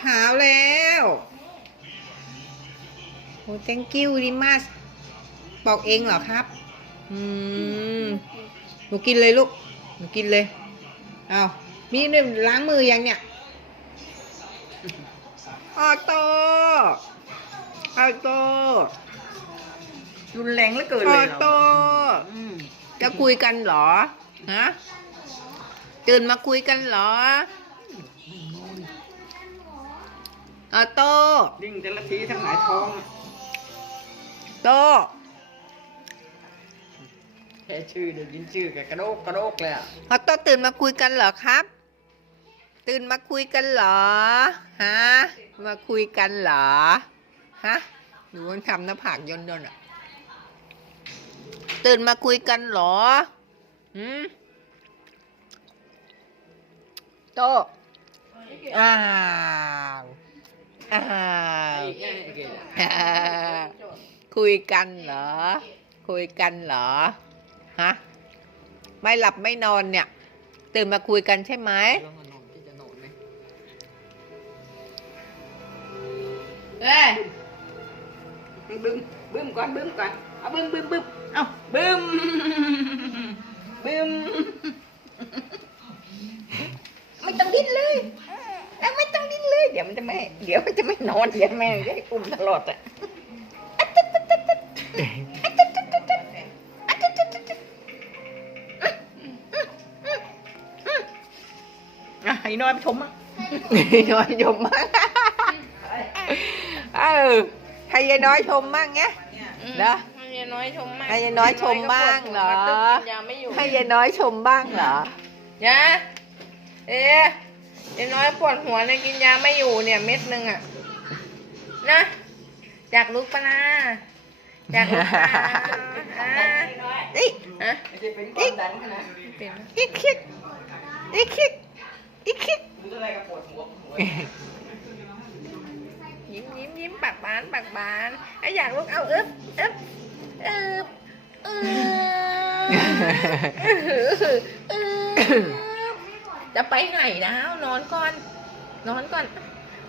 เท้าแล้วโอ้ thank you ดิมัสบอกเองเหรอครับ อืม หนูกินเลยลูก หนูกินเลย เอามีเนี่ยล้างมือยังเนี่ยออโต้ออโต้รุนแรงเหลือเกินอเลอยโต้อืมจะคุยกันเหรอ ฮะ ตื่นมาคุยกันเหรอ อ อโต้ยิ่งแต่ละทีทั้งหลายท้องโต้แค่ชื่อเดี๋ยวยินชื่อแกกระโดกกระโดกเลยอะออโต้ตื่นมาคุยกันเหรอครับ ตื่นมาคุยกันเหรอฮะมาคุยกันเหรอฮะหนูมันทำหน้าผากย่นๆอะตื่นมาคุยกันเหรอหืมโตอ้าวอ้าวอ่า คุยกันเหรอ คุยกันเหรอ ฮะ ไม่หลับไม่นอนเนี่ย ตื่นมาคุยกันใช่ไหมลองนอนที่จะนอนไหมเอ้ยบึ้มบึ้มก่อนบึ้มก่อน เอาบึ้มบึ้มบึ้มเอาบึ้มบึ้ม ไม่ต้องดิ้นเลยเอ้ยไม่ต้องดิ้นเลย เดี๋ยวมันจะไม่ เดี๋ยวมันจะ ไม่นอนเดี๋ยวแม่จะให้อุ้มตลอดอะอะให้น้อยไปชมอะน้อยชมมากเออให้ยายน้อยชมบ้างไงเหรอให้ยายน้อยชมมากให้ยายน้อยชมบ้างเหรอตึ๊บกินยาไม่อยู่ให้ยายน้อยชมบ้างเหรอยาเอ๊ะยายน้อยปวดหัวเนี่ยกินยาไม่อยู่เนี่ยเม็ดหนึ่งอะ นะ อยากลุกปะนะอยากลุกปะอะนี่ฮะไม่ใช่เป็นความดันขนาดเป็นอีกคิกอีกคิกอีกคิกรืออะไรก็ปวดหัวหัว ยิ้มยิ้มยิ้มปากบานปากบานไอ้อยากลุกเอาอึ๊บอึ๊บอึ๊บอึ๊บอึ๊บจะไปไหนนะนอนก่อน นอนก่อน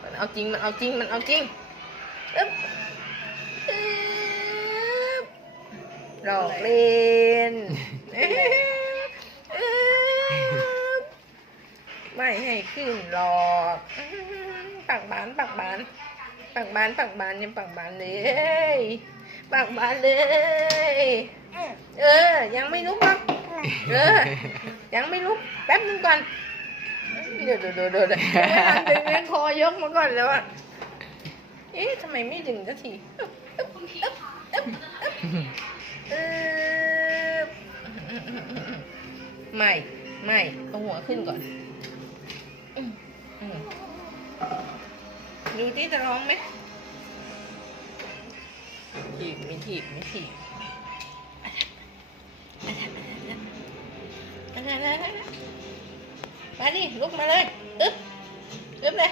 มันเอาจริงมันเอาจริงมันเอาจริง หลอกเล่นไม่ให้ขึ้นหรอกปากบานปากบานปากบานปากบานยังปากบานเลยปากบานเลย เออ ยังไม่ลุกหรอกเออ ยังไม่ลุกแป๊บนึงก่อนเดี๋ยวเดี๋ยวเดี๋ยวเดี๋ยวเดี๋ยวไม่ทันดึงคอยกมาก่อนแล้วอะ เอ๊ะทำไมไม่ดึงสักทีอึ๊บอึ๊บอึ๊บอึ๊บอึ๊บอึ๊บไม่ ไม่เอาหัวขึ้นก่อนอืมอืมดูที่จะร้องไหมถีบไม่ถีบไม่ถีบมาดิลุกมาเลย อึ๊บอึ๊บเลย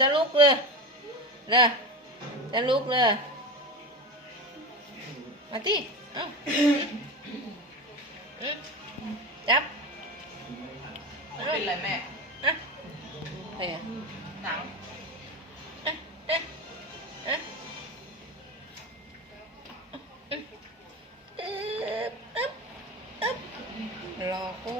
จะลุกเลยเลยจะลุกเลย มาดิเอ้าอืมจับเป็นไรแม่อะใครอะหนังอะอะอะอึ๊บอึ๊บอึ๊บรอกูไว้